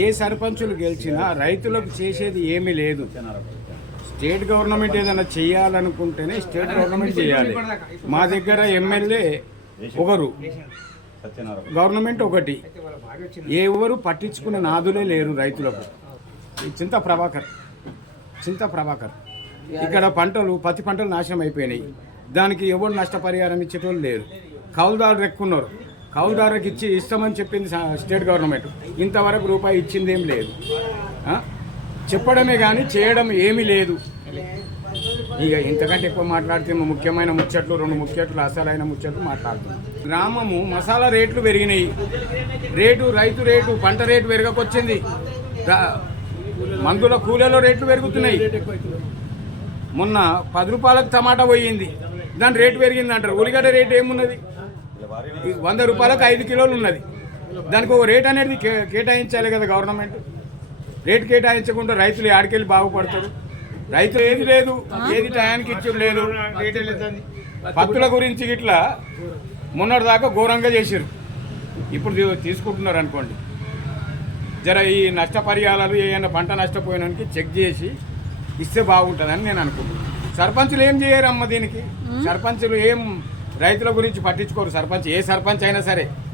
ఏ సర్పంచులు గెలిచినా రైతులకు చేసేది ఏమీ లేదు. స్టేట్ గవర్నమెంట్ ఏదైనా చేయాలనుకుంటేనే స్టేట్ గవర్నమెంట్ చేయాలి. మా దగ్గర ఎమ్మెల్యే ఒకరు గవర్నమెంట్ ఒకటి. ఎవరు పట్టించుకునే నాదులే లేరు రైతులకు. చింత ప్రభాకర్ చింత ప్రభాకర్. ఇక్కడ పంటలు పత్తి పంటలు నాశనం అయిపోయినాయి. దానికి ఎవరు నష్టపరిహారం ఇచ్చేటోళ్ళు లేరు. కౌలుదారులు ఎక్కున్నారు కౌలుదారులకు ఇచ్చి ఇస్తామని చెప్పింది స్టేట్ గవర్నమెంట్. ఇంతవరకు రూపాయి ఇచ్చింది ఏం లేదు చెప్పడమే కానీ చేయడం ఏమీ లేదు. ఇక ఇంతకంటే ఎక్కువ మాట్లాడితే ముఖ్యమైన ముచ్చట్లు రెండు ముచ్చట్లు అసలైన ముచ్చట్లు మాట్లాడుతున్నాం. గ్రామము మసాలా రేట్లు పెరిగినాయి. రేటు రైతు రేటు పంట రేటు పెరగకొచ్చింది. మందుల కూలీల రేట్లు పెరుగుతున్నాయి. మొన్న పది రూపాయలకు టమాటా పోయింది. దాని రేటు పెరిగింది అంటారు ఉల్లిగడ్డ రేటు ఏమున్నది? వంద రూపాయలకు ఐదు కిలోలు ఉన్నది. దానికి ఒక రేట్ అనేది కేటాయించాలి కదా గవర్నమెంట్. రేటు కేటాయించకుండా రైతులు ఆడికెళ్ళి బాగుపడతారు. రైతులు ఏది లేదు ఏది టయానికి ఇచ్చుడు లేదు. పత్తుల గురించి ఇట్లా మొన్నటి దాకా ఘోరంగా చేశారు ఇప్పుడు తీసుకుంటున్నారు అనుకోండి. జర ఈ నష్టపరిహారాలు ఏమైనా పంట నష్టపోయినానికి చెక్ చేసి ఇస్తే బాగుంటుందని నేను అనుకుంటున్నాను. సర్పంచులు ఏం చేయరు అమ్మ దీనికి సర్పంచులు ఏం రైతుల గురించి పట్టించుకోరు సర్పంచ్. ఏ సర్పంచ్ అయినా సరే.